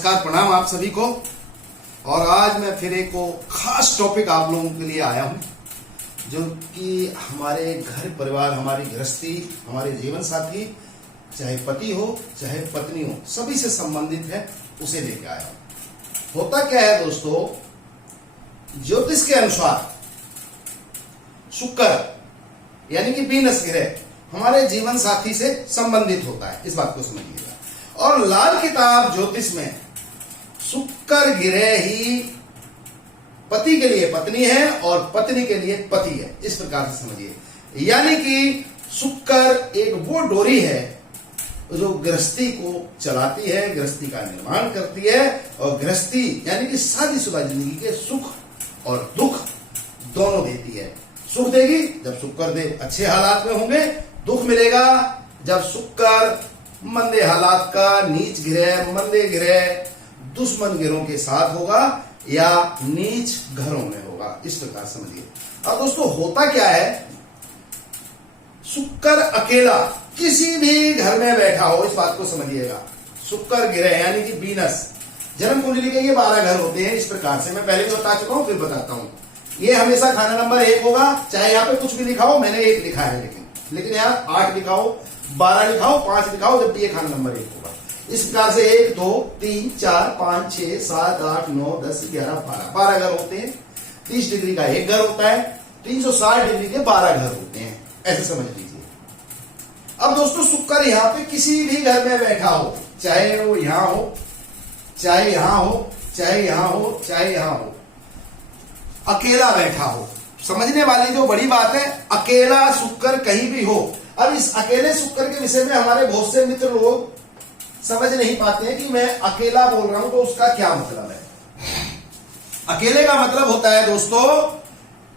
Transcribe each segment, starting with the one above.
नमस्कार, प्रणाम आप सभी को। और आज मैं फिर एक खास टॉपिक आप लोगों के लिए आया हूं, जो कि हमारे घर परिवार, हमारी गृहस्थी, हमारे जीवन साथी, चाहे पति हो चाहे पत्नी हो, सभी से संबंधित है, उसे लेके आया हूं। होता क्या है दोस्तों, ज्योतिष के अनुसार शुक्र यानी कि वीनस ग्रह हमारे जीवन साथी से संबंधित होता है, इस बात को समझिएगा। और लाल किताब ज्योतिष में शुक्र ग्रह ही पति के लिए पत्नी है और पत्नी के लिए पति है, इस प्रकार से समझिए। यानी कि शुक्र एक वो डोरी है जो गृहस्थी को चलाती है, गृहस्थी का निर्माण करती है, और गृहस्थी यानी कि शादीशुदा जिंदगी के सुख और दुख दोनों देती है। सुख देगी जब शुक्र देव अच्छे हालात में होंगे, दुख मिलेगा जब शुक्र मंदे हालात का, नीच ग्रह, मंदे ग्रह, दुश्मन ग्रहों के साथ होगा या नीच घरों में होगा, इस प्रकार समझिए। अब दोस्तों होता क्या है, शुक्र अकेला किसी भी घर में बैठा हो, इस बात को समझिएगा। शुक्र ग्रह यानी कि वीनस, जन्म कुंडली के ये 12 घर होते हैं, इस प्रकार से मैं पहले भी बता चुका हूं, फिर बताता हूं। ये हमेशा खाना नंबर 1 होगा, चाहे यहाँ पे कुछ भी लिखा हो, मैंने 1 लिखा है, लेकिन यहाँ 8 लिखा हो, 12 लिखा हो, 5 लिखा हो, जब भी ये खाना नंबर 1 होगा। इस प्रकार से 1 2 3 4 5 6 7 8 9 10 11 12 घर होते हैं। 30 डिग्री का एक घर होता है, 360 डिग्री के 12 घर होते हैं, ऐसे समझ लीजिए। अब दोस्तों शुक्र यहाँ पे किसी भी घर में बैठा हो, चाहे वो यहां हो, चाहे यहां हो, चाहे यहां हो, चाहे यहां हो, अकेला बैठा हो। समझने वाली जो बड़ी बात है, अकेला शुक्र कहीं भी हो। अब इस अकेले शुक्र के विषय में हमारे बहुत से मित्र लोग समझ नहीं पाते हैं कि मैं अकेला बोल रहा हूं तो उसका क्या मतलब है। अकेले का मतलब होता है दोस्तों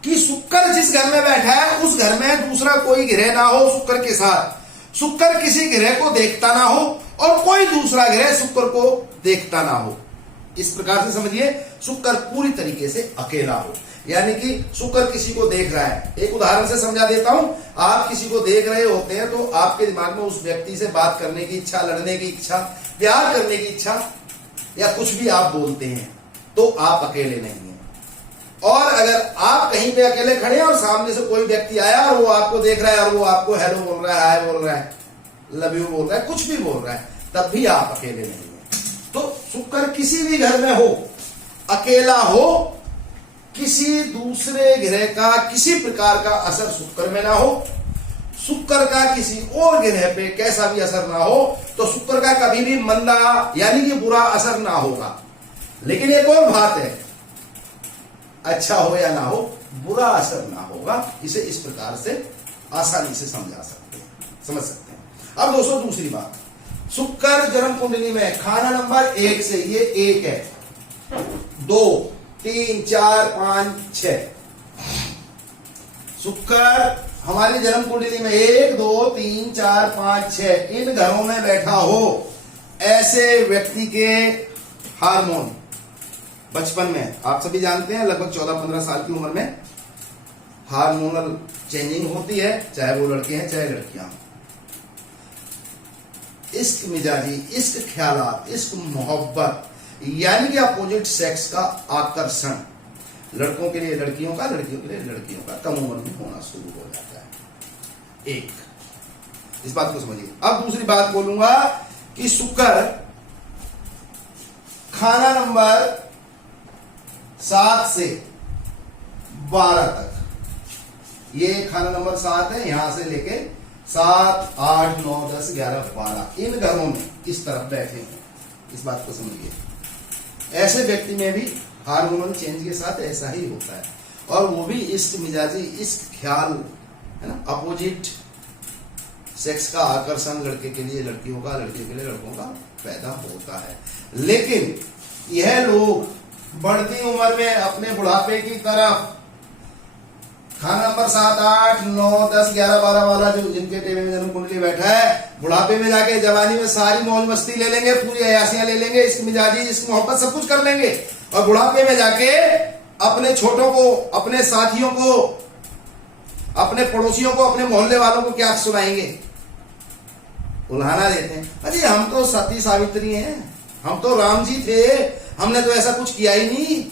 कि शुक्र जिस घर में बैठा है उस घर में दूसरा कोई ग्रह ना हो शुक्र के साथ, शुक्र किसी ग्रह को देखता ना हो और कोई दूसरा ग्रह शुक्र को देखता ना हो, इस प्रकार से समझिए। शुक्र पूरी तरीके से अकेला हो, यानी कि शुक्र किसी को देख रहा है। एक उदाहरण से समझा देता हूं, आप किसी को देख रहे होते हैं तो आपके दिमाग में उस व्यक्ति से बात करने की इच्छा, लड़ने की इच्छा, प्यार करने की इच्छा, या कुछ भी आप बोलते हैं, तो आप अकेले नहीं हैं। और अगर आप कहीं पे अकेले खड़े हैं और सामने से कोई व्यक्ति आया और वो आपको देख रहा है और वो आपको हेलो बोल रहा है, हाय बोल रहा है, लव यू बोल रहा है, कुछ भी बोल रहा है, तब भी आप अकेले नहीं हैं। तो शुक्र किसी भी घर में हो, अकेला हो, किसी दूसरे ग्रह का किसी प्रकार का असर शुक्र में ना हो, शुक्र का किसी और ग्रह पे कैसा भी असर ना हो, तो शुक्र का कभी भी मंदा यानी कि बुरा असर ना होगा। लेकिन एक और बात है, अच्छा हो या ना हो, बुरा असर ना होगा। इसे इस प्रकार से आसानी से समझ सकते हैं। अब दोस्तों दूसरी बात, शुक्र जन्म कुंडली में खाना नंबर 1 से, ये 1 है, 2 3 4 5 6 शुक्र हमारी जन्म कुंडली में 1 2 3 4 5 6 इन घरों में बैठा हो, ऐसे व्यक्ति के हार्मोन बचपन में, आप सभी जानते हैं, लगभग 14-15 साल की उम्र में हार्मोनल चेंजिंग होती है, चाहे वो लड़के हैं चाहे लड़कियां। इश्क मिजाजी, इश्क ख्यालात, इश्क मोहब्बत, यानी कि अपोजिट सेक्स का आकर्षण लड़कों के लिए लड़कियों का, लड़कियों के लिए लड़कियों का कम उम्र में होना शुरू हो जाता है। एक, इस बात को समझिए। अब दूसरी बात बोलूंगा कि शुक्र खाना नंबर 7 से 12 तक, ये खाना नंबर 7 है, यहां से लेके 7 8 9 10 11 12 इन घरों में इस तरफ बैठे हैं, इस बात को समझिए। ऐसे व्यक्ति में भी हार्मोनल चेंज के साथ ऐसा ही होता है, और वो भी इश्क मिजाजी, इश्क ख्याल, है ना, अपोजिट सेक्स का आकर्षण लड़के के लिए लड़कियों का, लड़के के लिए लड़कों का पैदा होता है। लेकिन यह लोग बढ़ती उम्र में अपने बुढ़ापे की तरफ खाना नंबर 7 8 9 10 11 12 वाला जो जिनके टेबल में जन्म कुंडली बैठा है, बुढ़ापे में जाके जवानी में सारी मौज मस्ती ले लेंगे, पूरी अयासियां ले लेंगे, इश्क मिजाजी, इश्क मोहब्बत सब कुछ कर लेंगे, और बुढ़ापे में जाके अपने छोटों को, अपने साथियों को, अपने पड़ोसियों को, अपने मोहल्ले वालों को क्या सुनाएंगे? उल्हाना देते हैं, अरे हम तो सती सावित्री हैं, हम तो राम जी थे, हमने तो ऐसा कुछ किया ही नहीं।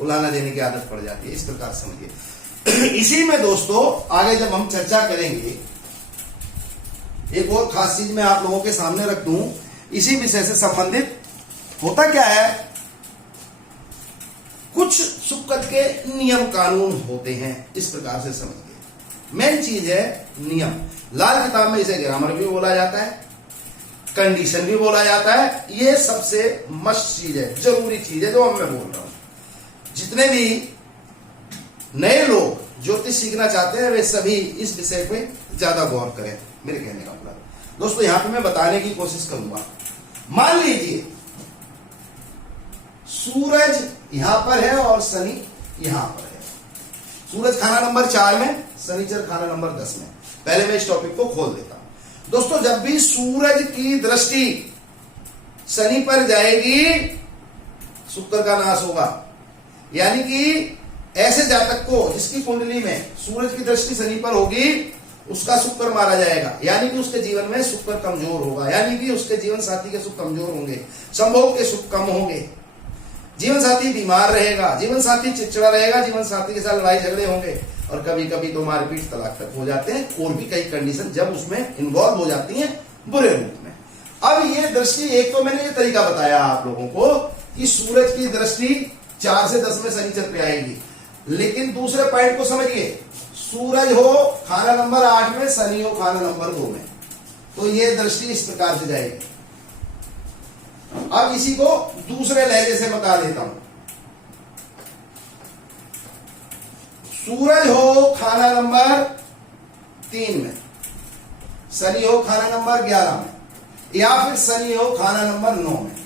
उलाहना देने की आदत पड़ जाती है, इस प्रकार समझिए। इसी में दोस्तों आगे जब हम चर्चा करेंगे, एक और खास चीज मैं आप लोगों के सामने रख दूं, इसी विषय से संबंधित। होता क्या है, कुछ शुक्र के नियम कानून होते हैं, इस प्रकार से समझिए। मेन चीज है नियम। लाल किताब में इसे ग्रामर भी बोला जाता है, कंडीशन भी बोला जाता है। ये सबसे मस्ट चीज है, जरूरी चीज है जो मैं बोल रहा हूं। जितने भी नए लोग ज्योतिष सीखना चाहते हैं वे सभी इस विषय पे ज्यादा गौर करें, मेरे कहने का मतलब। दोस्तों यहां पे मैं बताने की कोशिश करूंगा। मान लीजिए सूरज यहां पर है और शनि यहां पर है। सूरज खाना नंबर 4 में, शनिचर खाना नंबर 10 में। पहले मैं इस टॉपिक को खोल देता हूं। दोस्तों जब भी सूरज की दृष्टि शनि पर जाएगी, शुक्र का नाश होगा। यानी कि ऐसे जातक को जिसकी कुंडली में सूरज की दृष्टि शनि पर होगी, उसका शुक्र मारा जाएगा। यानी कि उसके जीवन में शुक्र कमजोर होगा, यानी कि उसके जीवन साथी के सुख कमजोर होंगे, संभोग के सुख कम होंगे, जीवन साथी बीमार रहेगा, जीवन साथी चिड़चिड़ा रहेगा, जीवन साथी के साथ लड़ाई झगड़े होंगे, और कभी कभी तो मारपीट तलाक तक हो जाते हैं। और भी कई कंडीशन जब उसमें इन्वॉल्व हो जाती हैं बुरे रूप में। अब ये दृष्टि, एक तो मैंने ये तरीका बताया आप लोगों को कि सूरज की दृष्टि 4 से 10 में शनिचर पे आएगी, लेकिन दूसरे पॉइंट को समझिए। सूरज हो खाना नंबर 8 में, शनि हो खाना नंबर 2 में, तो ये दृष्टि इस प्रकार से जाएगी। अब इसी को दूसरे लहजे से बता देता हूं। सूरज हो खाना नंबर 3 में, शनि हो खाना नंबर 11 में, या फिर शनि हो खाना नंबर 9 में।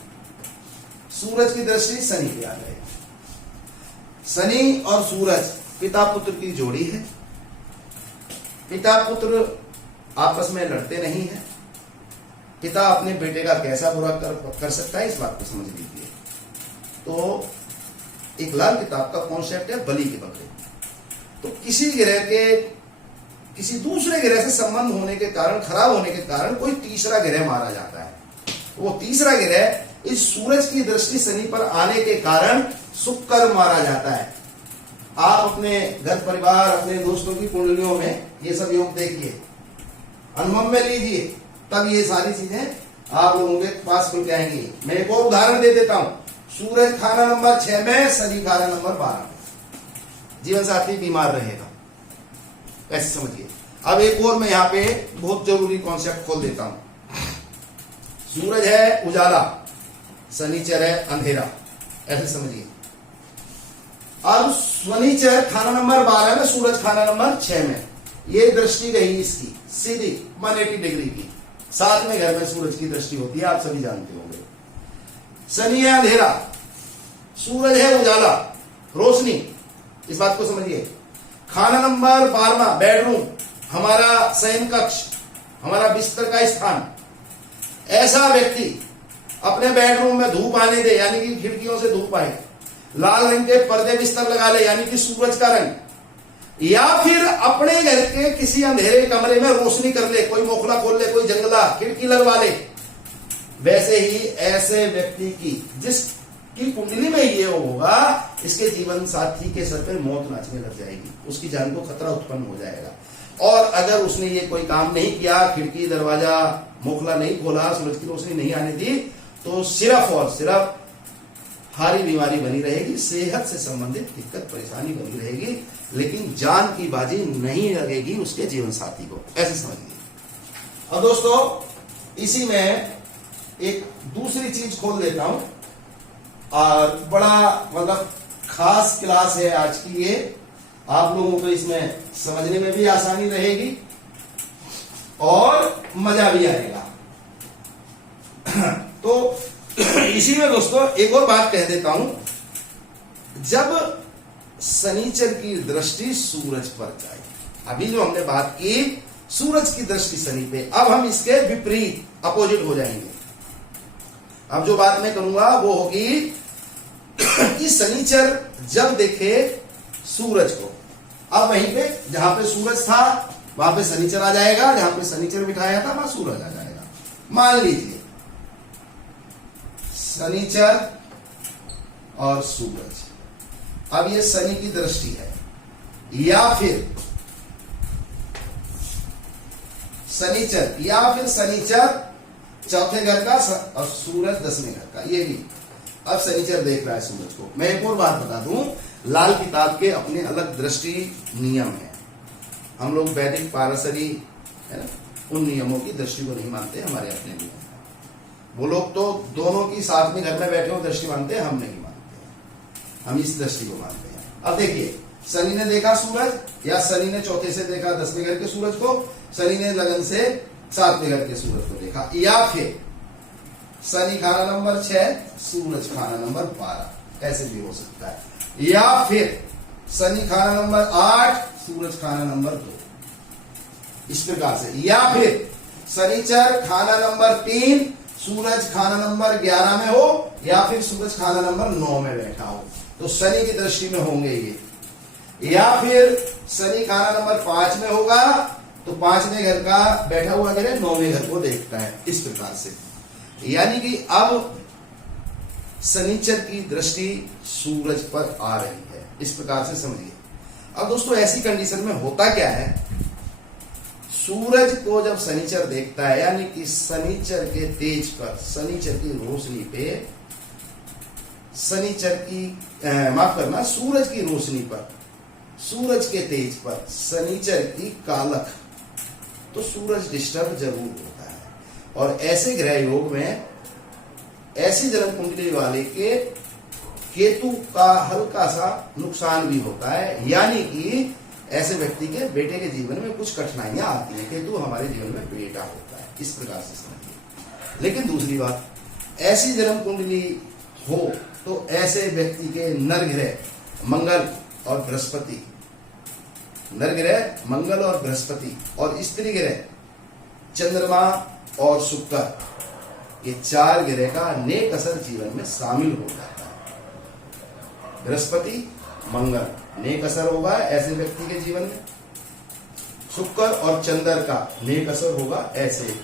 सूरज की दृष्टि शनि पे आ जाएगी। शनि और सूरज पिता पुत्र की जोड़ी है। पिता पुत्र आपस में लड़ते नहीं है। पिता अपने बेटे का कैसा बुरा कर सकता है, इस बात को समझ लीजिए। तो एक लाल किताब का कॉन्सेप्ट है बलि के बकरे। तो किसी ग्रह के किसी दूसरे ग्रह से संबंध होने के कारण, खराब होने के कारण कोई तीसरा ग्रह मारा जाता है। वो तीसरा ग्रह इस सूरज की दृष्टि शनि पर आने के कारण शुक्र मारा जाता है। आप अपने घर परिवार, अपने दोस्तों की कुंडलियों में ये सब योग देखिए, अनुभव में लीजिए, तब ये सारी चीजें आप लोगों के पास खुल के आएंगी। मैं एक और उदाहरण दे देता हूं। सूरज खाना नंबर 6 में, शनि खाना नंबर 12 में, जीवन साथी बीमार रहेगा, ऐसे समझिए। अब एक और मैं यहां पे बहुत जरूरी कॉन्सेप्ट खोल देता हूं। सूरज है उजाला, शनिचर है अंधेरा, ऐसे समझिए। अब शनिचर खाना नंबर 12 में, सूरज खाना नंबर 6 में, ये दृष्टि गई इसकी सीधी 180 डिग्री की। 7वें घर में सूरज की दृष्टि होती है, आप सभी जानते होंगे। शनि है अंधेरा, सूरज है उजाला, रोशनी, इस बात को समझिए। खाना नंबर 12वां बेडरूम, हमारा शयन कक्ष, हमारा बिस्तर का स्थान। ऐसा व्यक्ति अपने बेडरूम में धूप आने दे, यानी कि खिड़कियों से धूप आए, लाल रंग के पर्दे बिस्तर लगा ले, यानी कि सूरज का रंग, या फिर अपने घर के किसी अंधेरे कमरे में रोशनी कर ले, कोई मोखला खोल ले, कोई जंगला खिड़की लगवा ले। वैसे ही ऐसे व्यक्ति की जिसकी कुंडली में ये होगा, इसके जीवन साथी के सर पर मौत नाचने लग जाएगी, उसकी जान को खतरा उत्पन्न हो जाएगा। और अगर उसने ये कोई काम नहीं किया, खिड़की दरवाजा मोखला नहीं खोला, सूरज की रोशनी नहीं आने दी, तो सिर्फ और सिर्फ हारी बीमारी बनी रहेगी, सेहत से संबंधित दिक्कत परेशानी बनी रहेगी, लेकिन जान की बाजी नहीं लगेगी उसके जीवन साथी को, ऐसे समझिए। और दोस्तों इसी में एक दूसरी चीज खोल देता हूं, और बड़ा मतलब खास क्लास है आज की ये। आप लोगों को इसमें समझने में भी आसानी रहेगी और मजा भी आएगा। तो इसी में दोस्तों एक और बात कह देता हूं। जब शनिचर की दृष्टि सूरज पर जाए, अभी जो हमने बात की सूरज की दृष्टि शनि पे, अब हम इसके विपरीत अपोजिट हो जाएंगे। अब जो बात मैं करूंगा वो होगी कि शनिचर जब देखे सूरज को, अब वहीं पे जहां पे सूरज था वहां पे शनिचर आ जाएगा, जहां पे शनिचर बिठाया था वहां सूरज आ जाएगा। मान लीजिए शनिचर और सूरज। अब ये शनि की दृष्टि है, या फिर शनिचर, या फिर शनिचर चौथे घर का और सूरज 10वें घर का। ये भी अब शनिचर देख रहा है सूरज को। मैं एक और बात बता दूं, लाल किताब के अपने अलग दृष्टि नियम है। हम लोग वैदिक पारसरी है ना, उन नियमों की दृष्टि को नहीं मानते, हमारे अपने नियम है। वो लोग तो दोनों की साथ में घर में बैठे हो दृष्टि मानते हैं, हम नहीं मानते, हम इस दृष्टि को मानते हैं। अब देखिए, शनि ने देखा सूरज, या शनि ने चौथे से देखा 10वें घर के सूरज को, शनि ने लगन से 7वें घर के सूरज को देखा, या फिर शनि खाना नंबर 6, सूरज खाना नंबर 12, ऐसे भी हो सकता है। या फिर शनि खाना नंबर 8, सूरज खाना नंबर 2, इस प्रकार से। या फिर शनिचर खाना नंबर 3, सूरज खाना नंबर 11 में हो, या फिर सूरज खाना नंबर 9 में बैठा हो, तो शनि की दृष्टि में होंगे ये। या फिर शनि खाना नंबर 5 में होगा, तो 5वें घर का बैठा हुआ घर है, 9वें घर को देखता है, इस प्रकार से। यानी कि अब शनिचर की दृष्टि सूरज पर आ रही है, इस प्रकार से समझिए। अब दोस्तों, ऐसी कंडीशन में होता क्या है, सूरज को जब शनिचर देखता है, यानी कि शनिचर के तेज पर, शनिचर की रोशनी पे, शनिचर की माफ करना, सूरज की रोशनी पर, सूरज के तेज पर शनिचर की कालख, तो सूरज डिस्टर्ब जरूर होता है। और ऐसे ग्रह योग में ऐसी जन्म कुंडली वाले के केतु का हल्का सा नुकसान भी होता है, यानी कि ऐसे व्यक्ति के बेटे के जीवन में कुछ कठिनाइयां आती हैं। केतु हमारे जीवन में बेटा होता है, इस प्रकार से समझिए। लेकिन दूसरी बात, ऐसी जन्म कुंडली हो तो ऐसे व्यक्ति के नर ग्रह मंगल और बृहस्पति, नर ग्रह मंगल और बृहस्पति, और स्त्री ग्रह चंद्रमा और शुक्र, ये 4 ग्रह का नेक असर जीवन में शामिल हो जाता है। बृहस्पति मंगल नेक असर होगा ऐसे व्यक्ति के जीवन में, शुक्र और चंद्र का नेक असर होगा ऐसे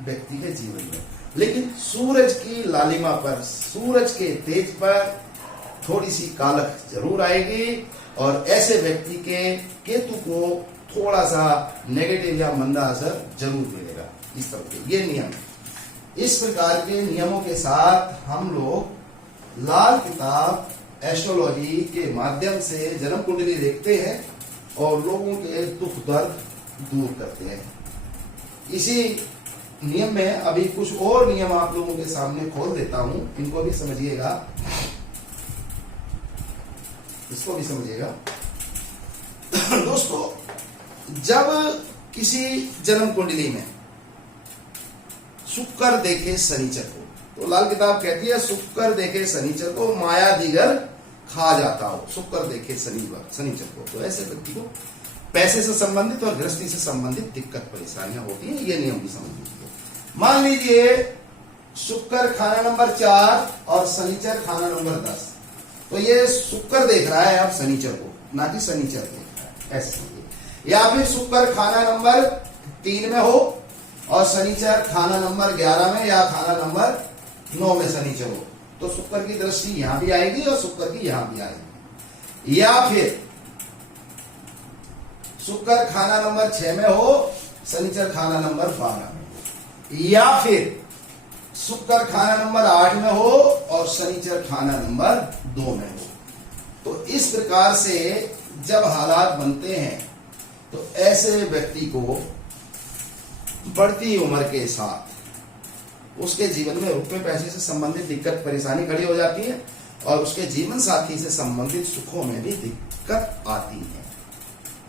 व्यक्ति के जीवन में। लेकिन सूरज की लालिमा पर, सूरज के तेज पर थोड़ी सी कालख जरूर आएगी, और ऐसे व्यक्ति के केतु को थोड़ा सा नेगेटिव या मंदा असर जरूर मिलेगा। इस तरह के ये नियम, इस प्रकार के नियमों के साथ हम लोग लाल किताब एस्ट्रोलॉजी के माध्यम से जन्म कुंडली देखते हैं और लोगों के दुख दर्द दूर करते हैं। इसी नियम में अभी कुछ और नियम आप लोगों के सामने खोल देता हूं, इनको भी समझिएगा, इसको भी समझिएगा। दोस्तों, जब किसी जन्म कुंडली में शुक्र देखे शनिचर को, तो लाल किताब कहती है शुक्र देखे शनिचर को माया दिगर खा जाता हो। शुक्र देखे शनिचर को, तो ऐसे व्यक्ति को पैसे से संबंधित और गृहस्थी से संबंधित दिक्कत परेशानियां होती हैं। ये नियम भी समझ लीजिए। मान लीजिए शुक्र खाना नंबर 4 और शनिचर खाना नंबर 10, तो ये शुक्र देख रहा है अब शनिचर को, ना कि शनिचर देख रहा है, ऐसे समझिए। या फिर शुक्र खाना नंबर 3 में हो और शनिचर खाना नंबर 11 में या खाना नंबर 9 में शनिचर हो, तो शुक्र की दृष्टि यहां भी आएगी और शुक्र की यहां भी आएगी। या फिर शुक्र खाना नंबर 6 में हो, शनिचर खाना नंबर 12 में हो, या फिर शुक्र खाना नंबर 8 में हो और शनिचर खाना नंबर 2 में हो। तो इस प्रकार से जब हालात बनते हैं तो ऐसे व्यक्ति को बढ़ती उम्र के साथ उसके जीवन में रुपए पैसे से संबंधित दिक्कत परेशानी खड़ी हो जाती है और उसके जीवन साथी से संबंधित सुखों में भी दिक्कत आती है।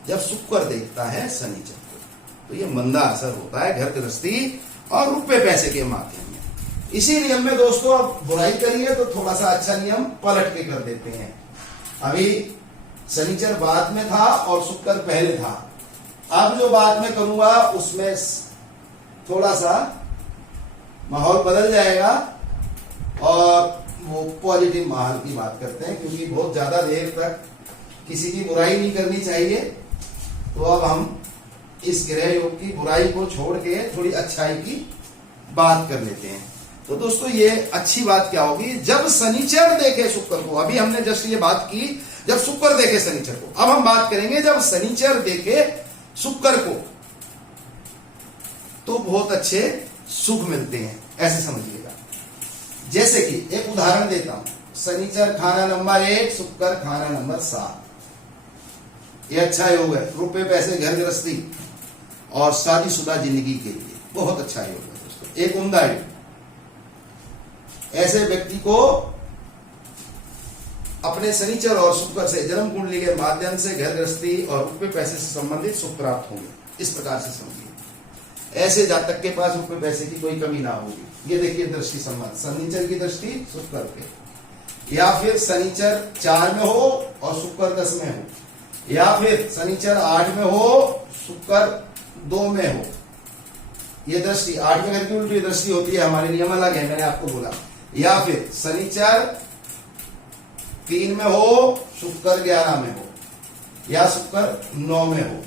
जब शुक्र देखता है शनिचर को, तो ये मंदा असर होता है घर गृहस्थी और रुपए पैसे के माध्यम में। इसी नियम में दोस्तों अब बुराई करिए तो थोड़ा सा अच्छा नियम पलट के कर देते हैं। अभी शनिचर बाद में था और शुक्र पहले था, अब जो बाद में करूंगा उसमें थोड़ा सा माहौल बदल जाएगा और वो पॉजिटिव माहौल की बात करते हैं, क्योंकि बहुत ज्यादा देर तक किसी की बुराई नहीं करनी चाहिए। तो अब हम इस ग्रह योग की बुराई को छोड़ के थोड़ी अच्छाई की बात कर लेते हैं। तो दोस्तों ये अच्छी बात क्या होगी, जब शनिचर देखे शुक्र को, अभी हमने जस्ट ये बात की जब शुक्र देखे शनिचर को, अब हम बात करेंगे जब शनिचर देखे शुक्र को, तो बहुत अच्छे सुख मिलते हैं, ऐसे समझिएगा। जैसे कि एक उदाहरण देता हूं, शनिचर खाना नंबर 1, शुक्र खाना नंबर 7। ये अच्छा योग है, रुपए पैसे घर गृहस्थी और शादीशुदा जिंदगी के लिए बहुत अच्छा योग है दोस्तों, एक उम्दा योग। ऐसे व्यक्ति को अपने शनिचर और शुक्र से जन्म कुंडली के माध्यम से घर गृहस्थी और रुपए पैसे से संबंधित सुख प्राप्त होंगे, इस प्रकार से समझिए। ऐसे जातक के पास रुपए पैसे की कोई कमी ना होगी। ये देखिए दृष्टि संबंध, शनिचर की दृष्टि शुक्र पे, या फिर शनिचर 4 में हो और शुक्र 10 में हो, या फिर शनिचर 8 में हो शुक्र 2 में हो। ये दृष्टि 8 में घर की उल्टी दृष्टि होती है, हमारे नियम अलग है, मैंने आपको बोला। या फिर शनिचर 3 में हो शुक्र 11 में हो, या शुक्र 9 में हो,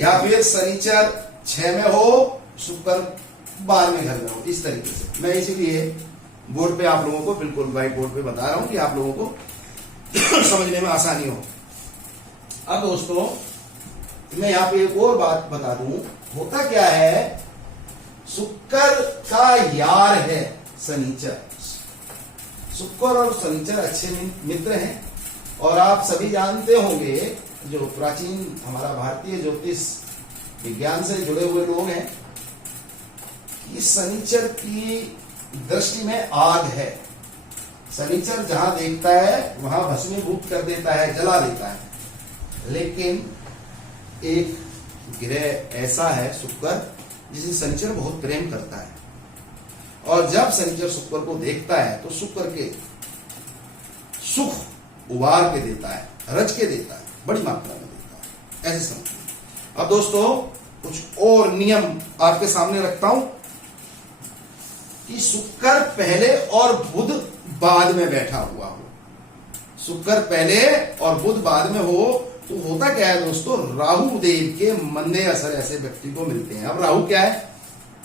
या फिर शनिचर 6 में हो शुक्र 12वें घर में हो। इस तरीके से मैं इसीलिए बोर्ड पे आप लोगों को बिल्कुल व्हाइट बोर्ड पे बता रहा हूं कि आप लोगों को समझने में आसानी हो। अब दोस्तों मैं यहां पे एक और बात बता दूं, होता क्या है, शुक्र का यार है शनिचर। शुक्र और शनिचर अच्छे मित्र हैं, और आप सभी जानते होंगे, जो प्राचीन हमारा भारतीय ज्योतिष विज्ञान से जुड़े हुए लोग हैं, कि शनिचर की दृष्टि में आग है। शनिचर जहां देखता है वहां भस्मीभूत कर देता है, जला देता है। लेकिन एक ग्रह ऐसा है शुक्र, जिसे शनिचर बहुत प्रेम करता है, और जब शनिचर शुक्र को देखता है तो शुक्र के सुख उबार के देता है, रच के देता है, बड़ी मात्रा में देता है, ऐसे समझिए। अब दोस्तों कुछ और नियम आपके सामने रखता हूं कि शुक्र पहले और बुध बाद में बैठा हुआ हो। शुक्र पहले और बुध बाद में हो तो होता क्या है दोस्तों, राहु देव के मंदे असर ऐसे व्यक्ति को मिलते हैं। अब राहु क्या है,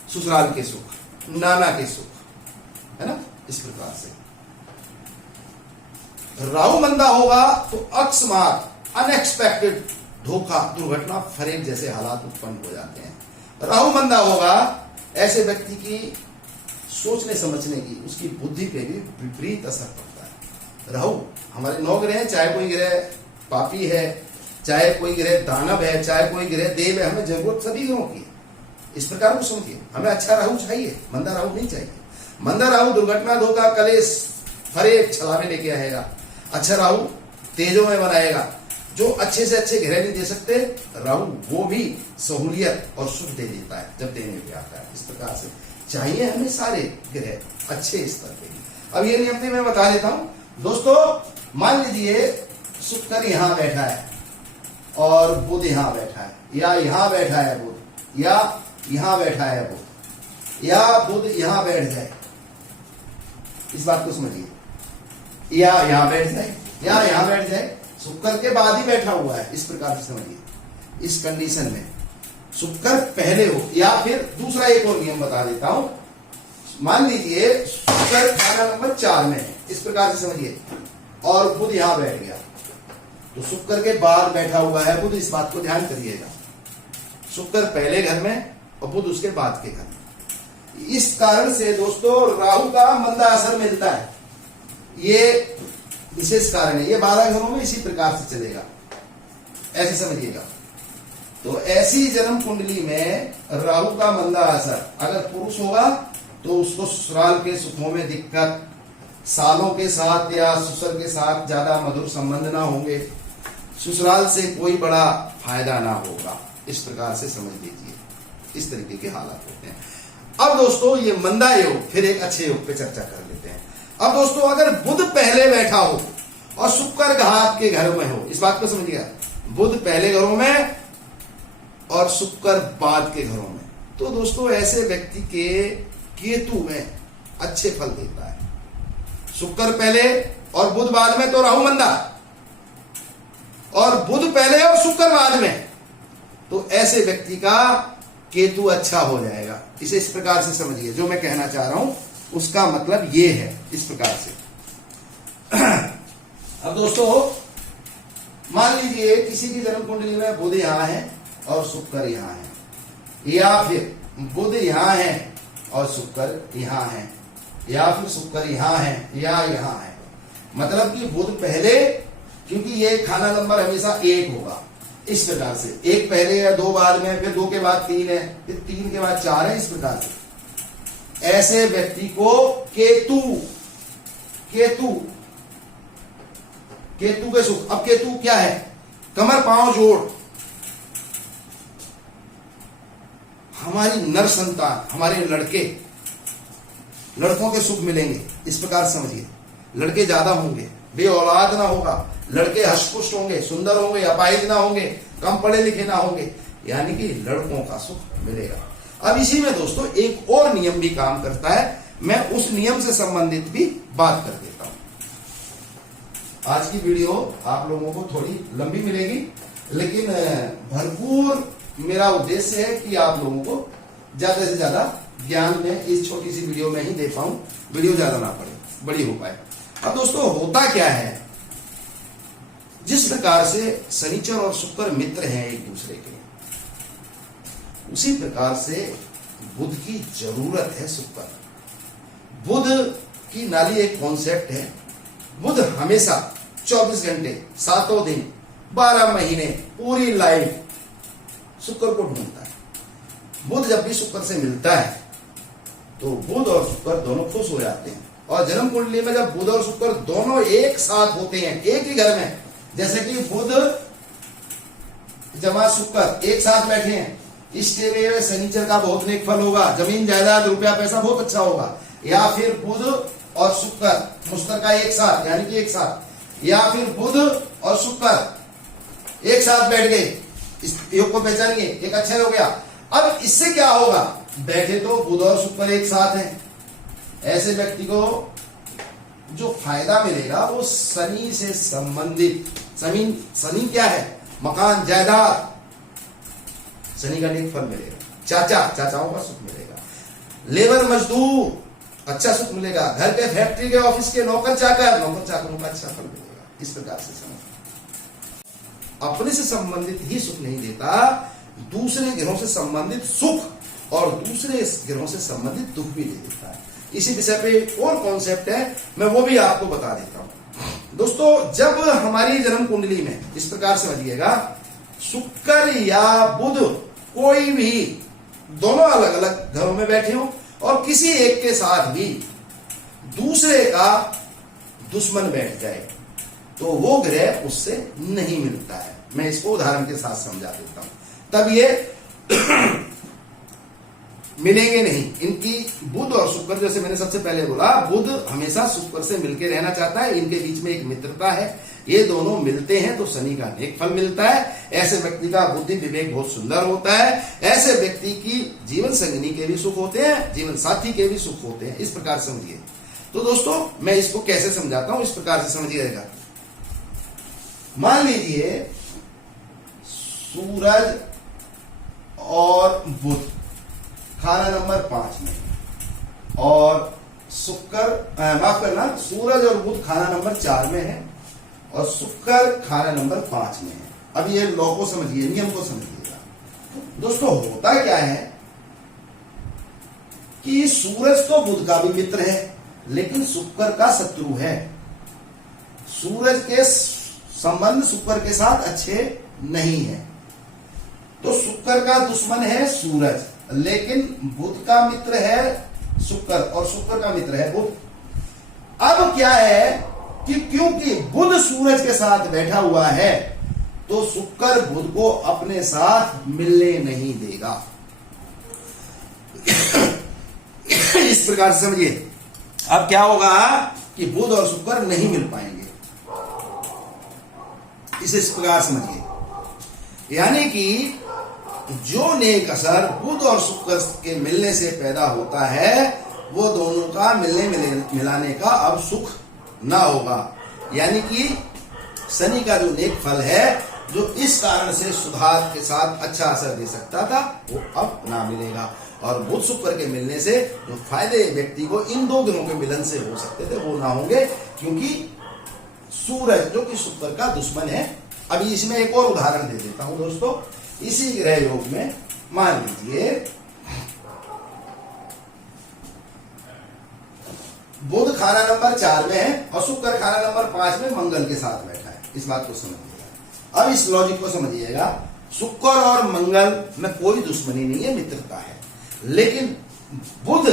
ससुराल के सुख, नाना के सुख, है ना, इस प्रकार से राहु मंदा होगा तो अकस्मात अनएक्सपेक्टेड धोखा, दुर्घटना, फरेब जैसे हालात उत्पन्न हो जाते हैं। राहु मंदा होगा, ऐसे व्यक्ति की सोचने समझने की, उसकी बुद्धि पे भी विपरीत असर पड़ता है। राहु हमारे 9 ग्रह हैं, चाहे कोई ग्रह पापी है, चाहे कोई ग्रह दानव है, चाहे कोई ग्रह देव है, हमें जरूरत सभी ग्रहों की है। इस प्रकार को समझिए, हमें अच्छा राहु चाहिए, मंदा राहु नहीं चाहिए। मंदा राहु दुर्घटना, धोखा, कलेश, फरेब, छलावे लेके आएगा। अच्छा राहु तेजों में बनाएगा। जो अच्छे से अच्छे ग्रह नहीं दे सकते, राहु वो भी सहूलियत और सुख दे देता है जब देने पे आता है। इस प्रकार से चाहिए हमें सारे ग्रह अच्छे स्तर पे। अब ये नियम मैं बता देता हूं दोस्तों। मान लीजिए शुक्र यहां बैठा है और बुध यहां बैठा है, या यहां बैठा है बुध, या यहां बैठा है बुध, या बुध यहां बैठ जाए, इस बात को समझिए, या यहां बैठ जाए, या यहां बैठ जाए, शुक्र के बाद ही बैठा हुआ है, इस प्रकार से समझिए। इस कंडीशन में शुक्र पहले हो, या फिर दूसरा एक और नियम बता देता हूं। मान लीजिए शुक्र खाना नंबर 4 में है, इस प्रकार से समझिए, और बुध यहां बैठ गया, तो शुक्र के बाद बैठा हुआ है बुध, इस बात को ध्यान करिएगा। शुक्र पहले घर में और बुध उसके बाद के घर में। इस कारण से दोस्तों राहु का मंदा असर मिलता है, ये विशेष कारण है। ये 12 घरों में इसी प्रकार से चलेगा, ऐसे समझिएगा। तो ऐसी जन्म कुंडली में राहु का मंदा असर अगर पुरुष होगा तो उसको ससुराल के सुखों में दिक्कत, सालों के साथ या ससुर के साथ ज्यादा मधुर संबंध ना होंगे, ससुराल से कोई बड़ा फायदा ना होगा, इस प्रकार से समझ लीजिए। इस तरीके के हालात होते हैं। अब दोस्तों ये मंदा योग, फिर एक अच्छे योग पे चर्चा कर लेते हैं। अब दोस्तों अगर बुध पहले बैठा हो और शुक्र घात के घर में हो, इस बात को समझिएगा, बुध पहले घरों में और शुक्र बाद के घरों में, तो दोस्तों ऐसे व्यक्ति के केतु में अच्छे फल देता है। शुक्र पहले और बुध बाद में तो राहु मंदा, और बुध पहले और शुक्र बाद में, तो ऐसे व्यक्ति का केतु अच्छा हो जाएगा। इसे इस प्रकार से समझिए, जो मैं कहना चाह रहा हूं उसका मतलब ये है इस प्रकार से। अब दोस्तों मान लीजिए किसी की जन्म कुंडली में बुध यहां है और शुक्र यहां है, या फिर बुध यहां है और शुक्र यहां है, या फिर शुक्र यहां है या यहां है। मतलब कि बुध पहले, क्योंकि ये खाना नंबर हमेशा 1 होगा, इस प्रकार से 1 पहले या 2 बाद में, फिर 2 के बाद 3 है, फिर 3 के बाद 4 है, इस प्रकार से। ऐसे व्यक्ति को केतु के सुख। अब केतु क्या है? कमर पांव जोड़, हमारी नर संतान, हमारे लड़कों के सुख मिलेंगे, इस प्रकार समझिए। लड़के ज्यादा होंगे, बे औलाद ना होगा, लड़के हष्टपुष्ट होंगे, सुंदर होंगे, अपाहिज ना होंगे, कम पढ़े लिखे ना होंगे, यानी कि लड़कों का सुख मिलेगा। अब इसी में दोस्तों एक और नियम भी काम करता है, मैं उस नियम से संबंधित भी बात कर देता हूं। आज की वीडियो आप लोगों को थोड़ी लंबी मिलेगी, लेकिन भरपूर मेरा उद्देश्य है कि आप लोगों को ज्यादा से ज्यादा ज्ञान में इस छोटी सी वीडियो में ही दे पाऊं, वीडियो ज्यादा ना पड़े, बड़ी हो पाए। अब दोस्तों होता क्या है, जिस प्रकार से शनिचर और शुक्र मित्र हैं एक दूसरे के, उसी प्रकार से बुध की जरूरत है शुक्र। बुध की नाली एक कॉन्सेप्ट है। बुध हमेशा 24 घंटे 7 दिन 12 महीने पूरी लाइफ शुक्र को ढूंढता है। बुध जब भी शुक्र से मिलता है तो बुध और शुक्र दोनों खुश हो जाते हैं। और जन्म कुंडली में जब बुध और शुक्र दोनों एक साथ होते हैं एक ही घर में, जैसे कि बुध जमा शुक्र एक साथ बैठे हैं, इस में शनिचर का बहुत नेक फल होगा, जमीन जायदाद रुपया पैसा बहुत अच्छा होगा। या फिर बुध और शुक्र मुश्तर एक साथ, यानी कि एक साथ, या फिर बुध और शुक्र एक साथ बैठ गए, इस योग को पहचानिए, एक अच्छा हो गया। अब इससे क्या होगा, बैठे तो बुध और शुक्र एक साथ हैं, ऐसे व्यक्ति को जो फायदा मिलेगा वो शनि से संबंधित, शनि क्या है, मकान जायदाद, शनि का नेक फल मिलेगा। चाचाओं का सुख मिलेगा, लेबर मजदूर अच्छा सुख मिलेगा, घर के फैक्ट्री के ऑफिस के नौकर चाकरों का अच्छा फल मिलेगा। इस प्रकार से समझ, अपने से संबंधित ही सुख नहीं देता, दूसरे ग्रहों से संबंधित सुख और दूसरे ग्रहों से संबंधित दुख भी दे देता है। इसी विषय पे एक और कॉन्सेप्ट है, मैं वो भी आपको बता देता हूं। दोस्तों जब हमारी जन्म कुंडली में, इस प्रकार समझिएगा, शुक्र या बुध कोई भी दोनों अलग अलग घरों में बैठे हो और किसी एक के साथ भी दूसरे का दुश्मन बैठ जाए तो वो ग्रह उससे नहीं मिलता है। मैं इसको उदाहरण के साथ समझा देता हूं, तब ये मिलेंगे नहीं। इनकी बुध और शुक्र, जैसे मैंने सबसे पहले बोला, बुध हमेशा शुक्र से मिलकर रहना चाहता है, इनके बीच में एक मित्रता है, ये दोनों मिलते हैं तो शनि का नेक फल मिलता है। ऐसे व्यक्ति का बुद्धि विवेक बहुत सुंदर होता है, ऐसे व्यक्ति की जीवन संगिनी के भी सुख होते हैं, जीवन साथी के भी सुख होते हैं। इस प्रकार समझिए। तो दोस्तों मैं इसको कैसे समझाता हूं, इस प्रकार से समझिएगा। मान लीजिए सूरज और बुध खाना नंबर 5 में, और शुक्र, माफ करना, सूरज और बुध खाना नंबर 4 में है और शुक्र खाना नंबर 5 में है। अब ये लॉ को समझिए, नियम को समझिएगा। दोस्तों होता क्या है कि सूरज तो बुध का भी मित्र है लेकिन शुक्र का शत्रु है। सूरज के संबंध शुक्र के साथ अच्छे नहीं है, तो शुक्र का दुश्मन है सूरज, लेकिन बुध का मित्र है शुक्र और शुक्र का मित्र है बुध। अब क्या है कि क्योंकि बुध सूरज के साथ बैठा हुआ है तो शुक्र बुध को अपने साथ मिलने नहीं देगा। इस प्रकार से समझिए। अब क्या होगा कि बुध और शुक्र नहीं मिल पाएंगे, इस प्रकार समझिए। यानी कि जो नेक असर बुध और शुक्र के मिलने से पैदा होता है वो दोनों का मिलने मिलाने का अब सुख ना होगा। यानी कि शनि का जो नेक फल है, जो इस कारण से सुधार के साथ अच्छा असर दे सकता था, वो अब ना मिलेगा। और बुध शुक्र के मिलने से जो फायदे व्यक्ति को इन 2 ग्रहों के मिलन से हो सकते थे वो ना होंगे, क्योंकि सूरज जो कि शुक्र का दुश्मन है। अभी इसमें एक और उदाहरण दे देता हूं दोस्तों। इसी ग्रह योग में मान लीजिए बुध खाना नंबर 4 में है और शुक्र खाना नंबर 5 में मंगल के साथ बैठा है। इस बात को समझिएगा। अब इस लॉजिक को समझिएगा। शुक्र और मंगल में कोई दुश्मनी नहीं है, मित्रता है, लेकिन बुध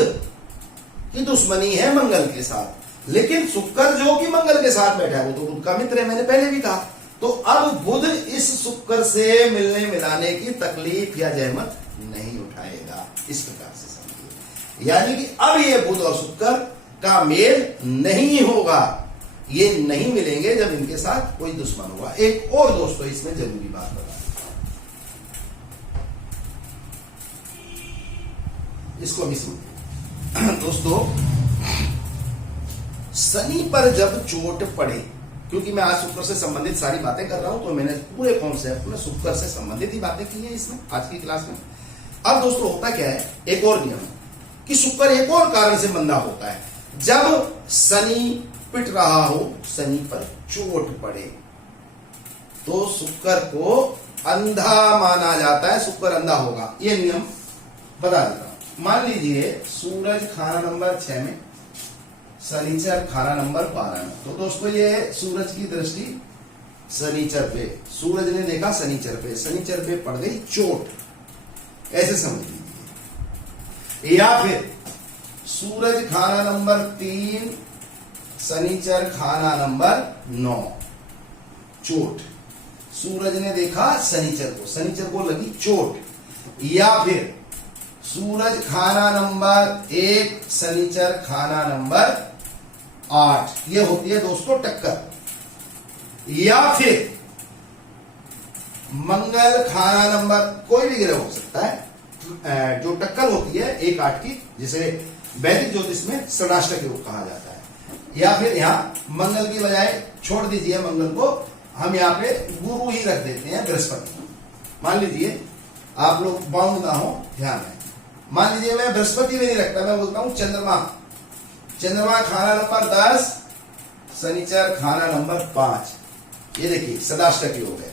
की दुश्मनी है मंगल के साथ। लेकिन शुक्र जो कि मंगल के साथ बैठा है वो तो बुध का मित्र है, मैंने पहले भी कहा। तो अब बुध इस शुक्र से मिलने मिलाने की तकलीफ या जहमत नहीं उठाएगा। इस प्रकार से समझिए, यानी कि अब ये बुध और शुक्र का मेल नहीं होगा, ये नहीं मिलेंगे जब इनके साथ कोई दुश्मन होगा। एक और दोस्तों इसमें जरूरी बात बता, इसको भी सुनिए दोस्तों। शनि पर जब चोट पड़े, क्योंकि मैं आज शुक्र से संबंधित सारी बातें कर रहा हूं तो मैंने पूरे कॉन्सेप्ट में शुक्र से संबंधित ही बातें की हैं इसमें आज की क्लास में। अब दोस्तों होता क्या है, एक और नियम है कि शुक्र एक और कारण से मंदा होता है। जब शनि पिट रहा हो, शनि पर चोट पड़े तो शुक्र को अंधा माना जाता है, शुक्र अंधा होगा। यह नियम बता देता हूं। मान लीजिए सूरज खाना नंबर 6 में, शनिचर खाना नंबर 12 में। तो दोस्तों ये सूरज की दृष्टि शनिचर पे, सूरज ने देखा शनिचर पे पड़ गई चोट, ऐसे समझ लीजिए। या फिर सूरज खाना नंबर 3, शनिचर खाना नंबर 9, चोट। सूरज ने देखा शनिचर को लगी चोट। या फिर सूरज खाना नंबर 1, शनिचर खाना नंबर 8, ये होती है दोस्तों टक्कर। या फिर मंगल खाना नंबर, कोई भी ग्रह हो सकता है, जो टक्कर होती है 1, 8 की, जिसे वैदिक ज्योतिष में षडाष्टक योग कहा जाता है। या फिर यहां मंगल की बजाय छोड़ दीजिए मंगल को, हम यहां पे गुरु ही रख देते हैं, बृहस्पति। मान लीजिए आप लोग बाउंड ना हो, ध्यान है। मान लीजिए मैं बृहस्पति भी नहीं रखता, मैं बोलता हूं चंद्रमा खाना नंबर 10, शनिचर खाना नंबर 5। ये देखिए षडाष्टक योग है,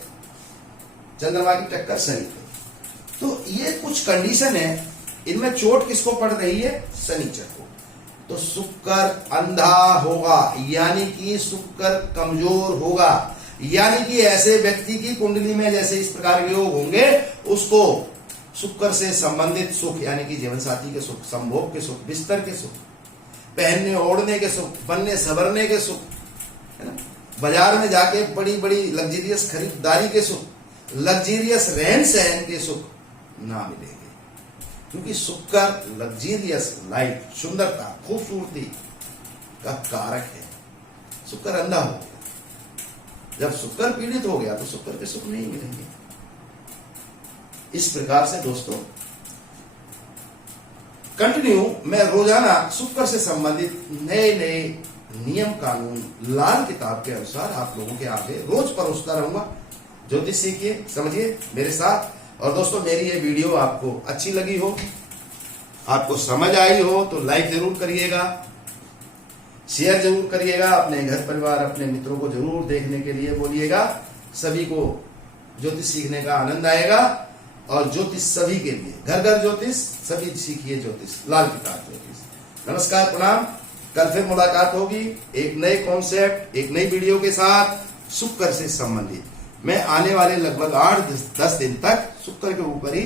चंद्रमा की टक्कर शनि पे। तो ये कुछ कंडीशन है, इनमें चोट किसको पड़ रही है, शनिचर को। तो शुक्र अंधा होगा, यानी कि शुक्र कमजोर होगा, यानी कि ऐसे व्यक्ति की कुंडली में जैसे इस प्रकार के योग होंगे, उसको शुक्र से संबंधित सुख, यानी कि जीवन साथी के सुख, संभोग के सुख, बिस्तर के सुख, पहनने ओढ़ने के सुख, बनने सवरने के सुख, है ना, बाजार में जाके बड़ी बड़ी लग्जरियस खरीदारी के सुख, लग्जरियस रहन सहन के सुख ना मिलेंगे। क्योंकि शुक्र लग्जरियस लाइफ, सुंदरता, खूबसूरती का कारक है। शुक्र अंधा हो गया, जब शुक्र पीड़ित हो गया तो शुक्र के सुख नहीं मिलेंगे। इस प्रकार से दोस्तों कंटिन्यू मैं रोजाना शुक्र से संबंधित नए नए नियम कानून लाल किताब के अनुसार आप लोगों के आगे रोज परोसता रहूंगा। ज्योतिष सीखिए, समझिए मेरे साथ। और दोस्तों मेरी ये वीडियो आपको अच्छी लगी हो, आपको समझ आई हो तो लाइक जरूर करिएगा, शेयर जरूर करिएगा, अपने घर परिवार, अपने मित्रों को जरूर देखने के लिए बोलिएगा। सभी को ज्योतिष सीखने का आनंद आएगा और ज्योतिष सभी के लिए, घर घर ज्योतिष, सभी सीखिए ज्योतिष, लाल किताब ज्योतिष। नमस्कार, प्रणाम। कल फिर मुलाकात होगी एक नए कॉन्सेप्ट, एक नई वीडियो के साथ शुक्र से संबंधित। मैं आने वाले लगभग 8-10 दिन तक शुक्र के ऊपर ही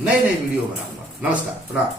नई नई वीडियो बनाऊंगा। नमस्कार, प्रणाम।